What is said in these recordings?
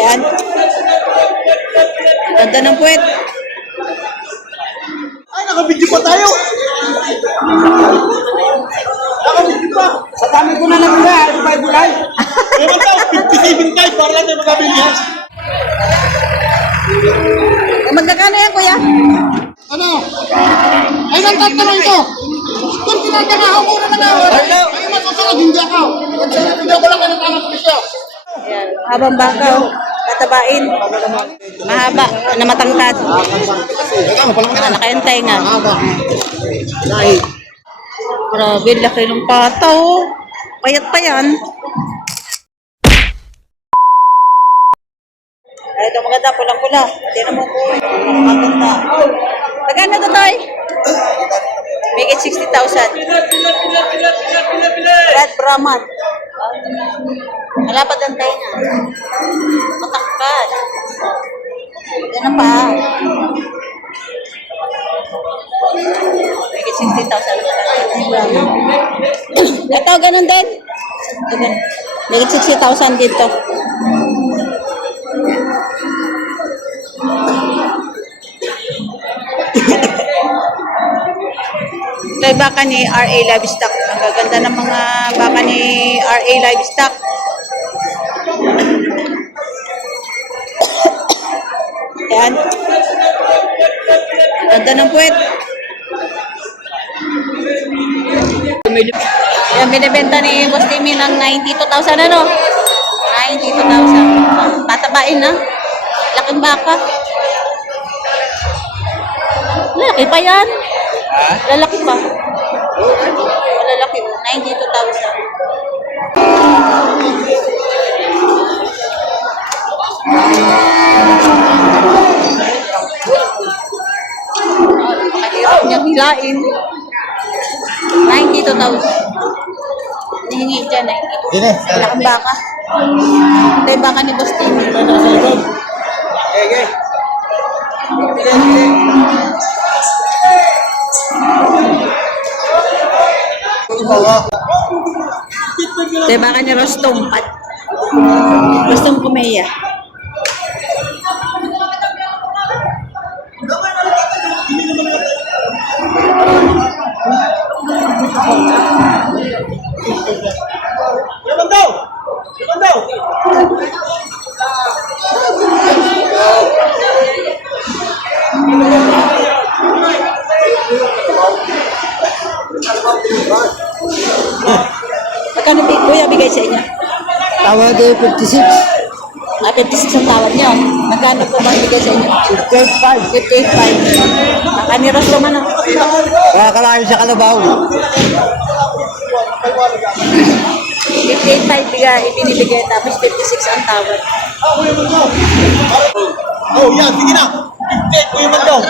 Yan. Ganda ng puwet. Ay, nakabidyo pa tayo. Nakabidyo pa. Sa dami ko na lang ba, ano ba gulay? Meron daw, 57 tayo para lang tayo magkabilihan. Magkakano yan, kuya? Ano? Ay, nang tatlo lang ito. Kung tinatanga ako, muna na nga. Ay, masusunod, hindi ako. Hindi ako lang kayo ng presyo. Yan. Habang baka, tatabain. Mahaba, na matangkad. Malaki ang tenga. Grabe, laki ng pata, oh. Payat pa yan. Ay, ito maganda, pulang-pula. Hindi naman po. Maganda. Maganda to, Toy? Make it 60,000. Red Brahman. Malapad ang tenga. Matangkad. Yan na pa. Make it 60,000. Ito, ganun din. Make it 60,000 dito. Ito yung baka ni RA Livestock. Ang gaganda ng mga baka ni RA Livestock. Yan. Ganda ng puwet. Yan, binibenta ni Boss Timmy ng 92,000 ano? 92,000. Patabain na. Laking baka. Lalaki pa yan. Lalaki pa. Lalaki. 92,000. Mahirap niyang hilain. 92,000. Hihingi dyan, 92,000. Laking baka. Ito yung baka ni Boss Timmy. Ito yung baka ni Rostom. Rostom Kumeya. Meron daw. Meron daw. Magkano kuya bigay sa inyo? Tawad ay 56. 56 ang tawad nyo. Magkano po bang bigay sa inyo? 58.5. 58.5. Baka ni Rostom ano? Kaya kalayo sa Kalabaw. 58.5 bigay, ibinibigay tapos 56 ang tawad. Oh, yan. Sige na. 58 ko yung man daw.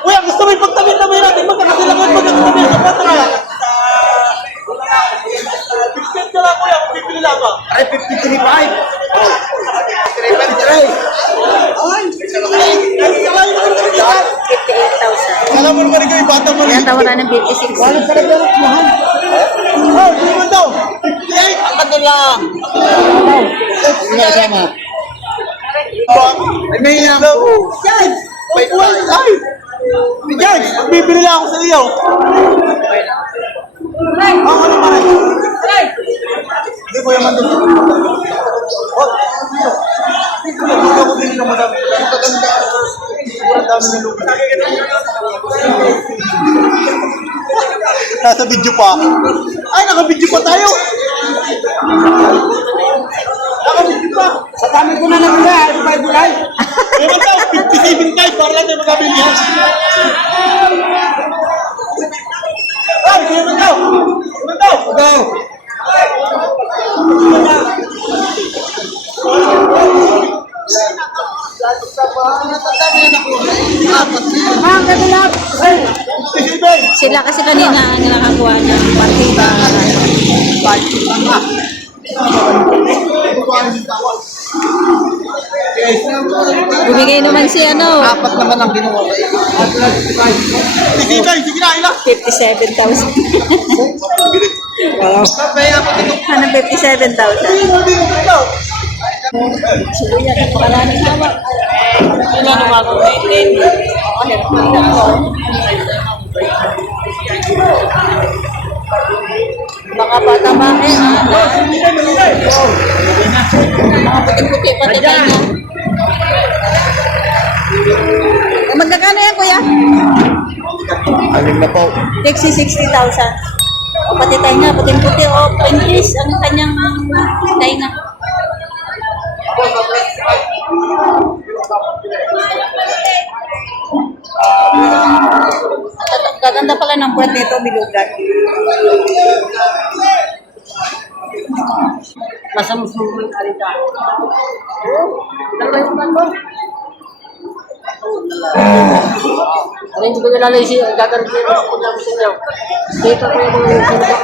Kuya, gusto mo ipagtabi na may natin magkakasilangan magkakatabi sa patra. 58 ka lang, kuya. Kung bibili lang ba? Ay, 53.5. Oh. 58,000. Alam mo naman ikaw, ibata mo rin. Kaya tawaran ng 56. Walang talaga mahal. Oh, hindi man daw. 58. Ang kando lang. Hindi na kasama. Ay, may hinang po. Yan! Ay! Yan! Magbibili lang ako sa iyo. Ang ano man ay? Hindi ko yaman doon. Oh, hindi ako bili ng madami. Sobrang dami ng lupa. Nasa video pa. Ay, nakabidyo pa tayo. Nakabidyo pa. Sa dami ko na lang ba, ano ba gulay? Meron daw, 57 tayo para lang tayo magkabilihan. Ay, meron daw. Meron daw. Go. Ma'am, kadulap! Sila kasi kanina nakakuha ng partida. Bumigay naman si ano. Apat naman ang ginawa. Sige na, ilan? 57,000. Wow. Ano 57,000? Si Kuya, napakaraming hawak. Wala nang mag-maintain. Oo, hirap na ako. Mga bata ba mga puti-puti pati tayo na. Magkakano yan, Kuya? Anim na po. Taxi 60,000. O pati tayo nga, puting-puti. O, English, ang kanyang tayo nga. Gaganda pala ng puwet nito, bilugan. Masamusumay ka rin ka. Dalawa yung bando. Ano hindi ko nilalay siya, gagawin ko yung mga namin sa inyo. Dito ko yung mga sinaba.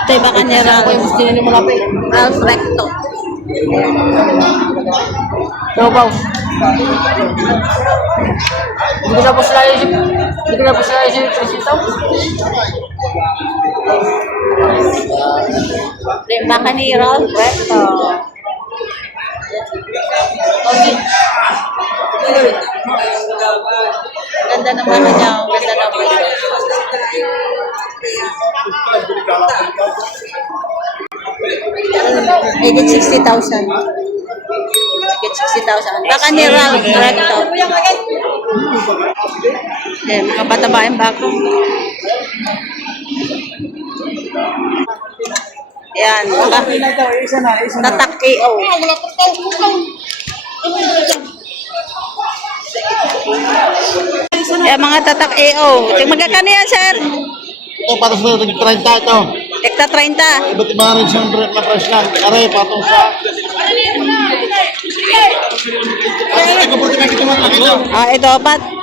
Ito yung baka nira ako yung gusto nyo malapit. Recto. Tawabaw. Hindi ko na po sila isip. Hindi ko na po sila isip. Ito yung baka ni Ralph Recto. Okay. Ganda naman na niya. Ganda naman niya. Higit 60,000. Higit 60,000. Baka ni Ralph Recto. Mga bata-baeng bako. Yan. Tatak AO. Mga tatak AO. Magkakano yan, sir? Ito, para sa 30 ito. Tekta 30. Iba't ibang rin siyang na price lang. Aray, patong sa... Ay, kaputi na kita man lang ito.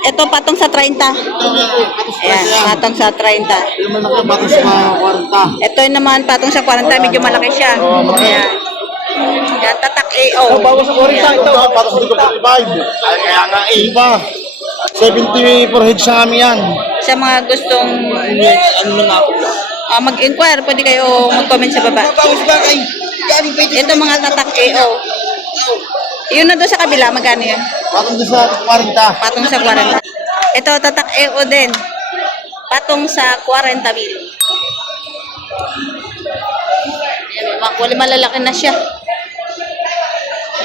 Ito patong sa 30. Ayan, patong sa 30. Yung malaki, patong sa 40. Ito naman patong sa 40, medyo malaki siya. Ayan. Yan, tatak AO. Bawas sa 40 ito. Patong sa 35. Ay, kaya nga iba. 70 per head sa amin yan. Sa mga gustong Ano na ako? mag-inquire, pwede kayo mag-comment sa baba. Ito mga tatak AO. Yun na doon sa kabila, magkano yun? Patong doon sa 40. Patong sa 40. Ito, tatak AO din. Patong sa 40 mil. Wala malalaki na siya.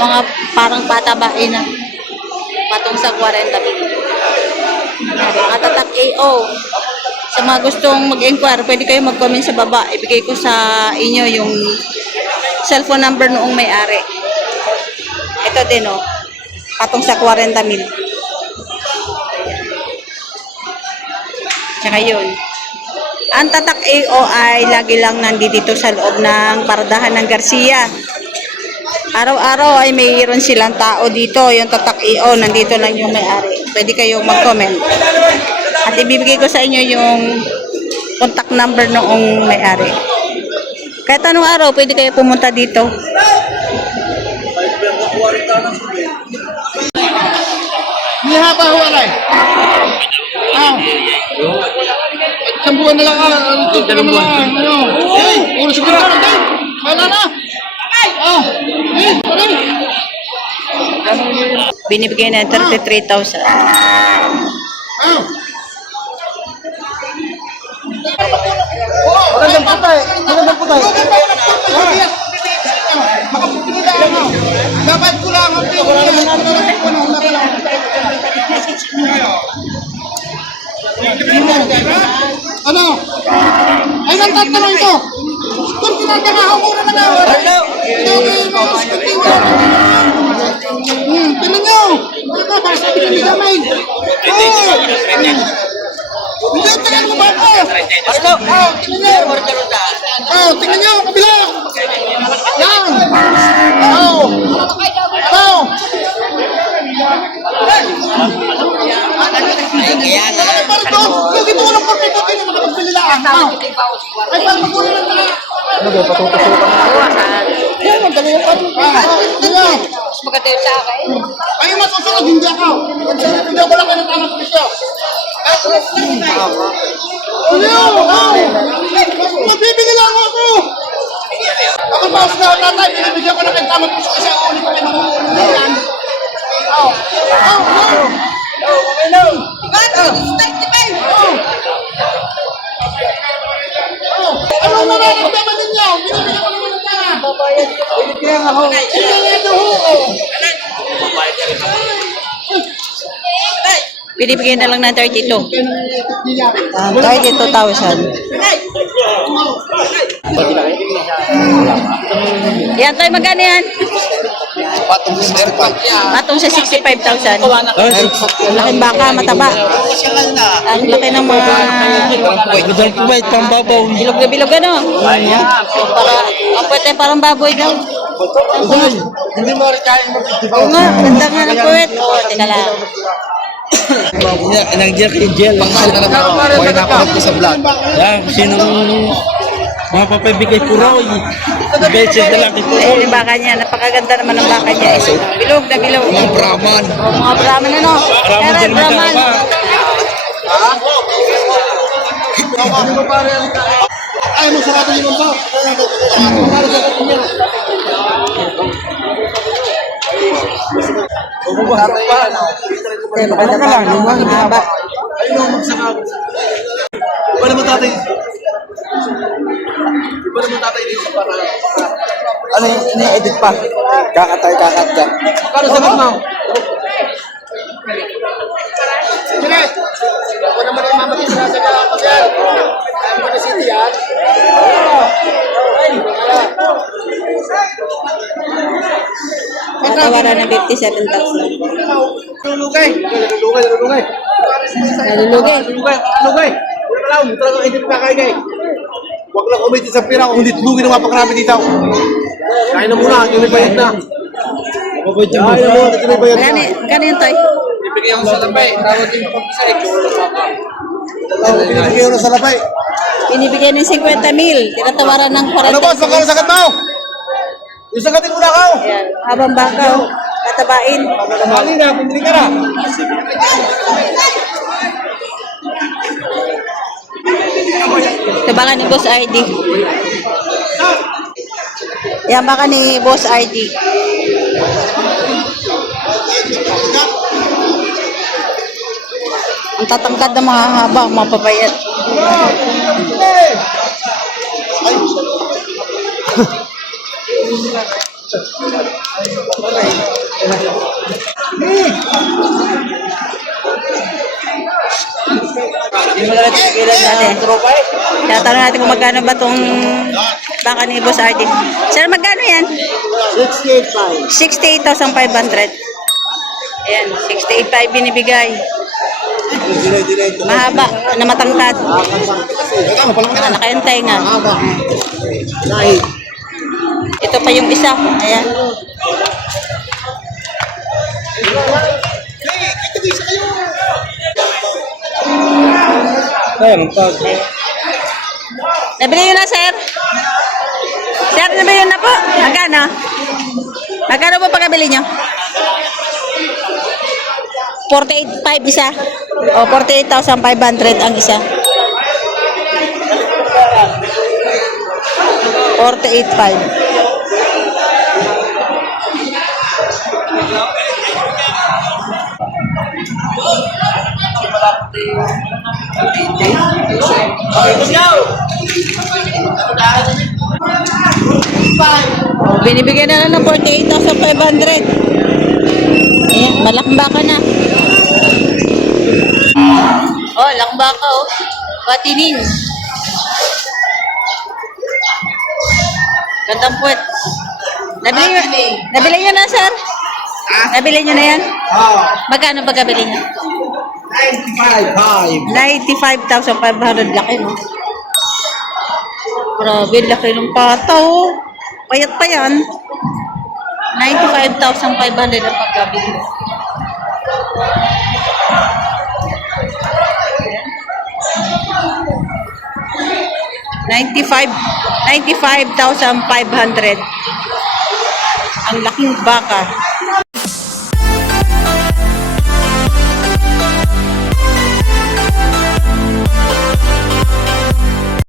Mga parang patabae na. Patong sa 40 mil. Mga tatak AO. Sa mga gustong mag-inquire, pwede kayo mag-comment sa baba. Ibigay ko sa inyo yung cellphone number noong may-ari. Ito din, oh. Patong sa 40 mil. Tsaka yun. Ang tatak AO ay lagi lang nandito sa loob ng paradahan ng Garcia. Araw-araw ay mayroon silang tao dito. Yung tatak AO, nandito lang yung may-ari. Pwede kayong mag-comment. At ibibigay ko sa inyo yung contact number noong may-ari. Kahit anong araw, pwede kayo pumunta dito. Hindi hapa ho, alay. Isang buwan na lang ito na lang. Hey, puro siguro na lang. Wala na. Binibigay na 33,000. Magandang putay. Magandang putay. Dapat ko lang ang ano? Ay, nang tatanong ito. Kung tinatanahan mo na nga. Hello. Tingnan nyo. Sabi ko ni Gamay. Hindi, tingnan mo ba ako? Hello. Tingnan nyo, kabila. Yan. Dito ko lang portito, dito makapagbili lang. Ay, parang po rin lang. Ano ba, patutusukan na? Yan, magdalawang ka. Mas maganda yun sa akin. Ay, masusunod, hindi ako. Hindi ako lang kayo ng tamang presyo. Ano? Magbibili lang ako. Ako bawas na tatay, binibigyan ko na kayo tamang puso kasi ang ulit ko kayo nangungulian. Ano nararamdaman ninyo? Binibigyan ko naman ng pera. Binibigyan ako. Binibigyan ako. Binibigyan na lang ng 32. 32,000. Yan tayo, magkano yan? Patong sa 65,000. Laking baka, mataba. Ang laki ng mga bilog na bilog, ano? Para, ang pwede parang baboy daw. Hindi mo rin kaya mag-ibig. Oo nga, ganda nga ng puwet. Oo, teka lang. Nandiyan kay Jel. Pangahal na naman ako. Huwag nakulat ko sa vlog. Yan, sinong mapapabigay ko Roy. Beses na lang ito. Ayun yung baka niya. Napakaganda naman ng baka niya. Bilog na bilog. Mga Brahman. Oh, mga Brahman ano? Brahman Pero din Brahman. Ay, mo sarado yung ba? Para sa kanya. Maganda pa. Ang haba. Iba naman tatay. Iba naman tatay dito para... Ano yung ini-edit pa? Kakat ka. Para sa mo? Sige! Ako naman ay mamatisa sa kalapag yan. Kaya mo na city yan. Natawaran ng 57,000. Lulugay. Nalulugay. Nalulugay. Nalulugay. Wala lang, talagang edit na kayo kay. Huwag lang kumiti sa pira kung hindi tulugin ang mapakarami dito. Kain na muna, yung may bayad na. Kain na muna, yung may bayad na. Magkano yun, Toy? Bibigyan ko sa labay. Tawag yung pag-isa eh. Bibigyan ko sa labay. Binibigyan ng 50,000. Tinatawaran ng 40. Ano boss, magkano sagat mo? Yung sagatin mo na ako. Ayan. Habang baka, oh. Tatabain. Mali na, pumili ka na. Ito baka ni Boss RD. Yan baka ni Boss RD. Ang tatangkad ng mga haba, mga papayat. Hindi mo natin tigilan natin. Tatanong natin kung magkano ba itong baka ni Boss RD. Sir, magkano yan? 68,500. Ayan, 68,500 binibigay. Mahaba, na matangkad. Nakayantay nga. Ito pa yung isa. Ayan. Nabili yun na, sir? Sir, nabili yun na po? Magkano? Magkano po pagkabili nyo? 48,500 isa. O, 48,500 ang isa. 48,500. Oh, binibigyan na lang ng 48,500. Eh, malaking baka na. Oh, laking baka oh. Patinin. Gandang puwet. Nabili nyo na, sir? Nabili nyo na yan? Magkano ba kabili nyo? 95,500. Laki, no? Grabe, laki ng pata, oh. Payat pa yan. 95,500 ang pagkabili. $95,500. Ang laking baka.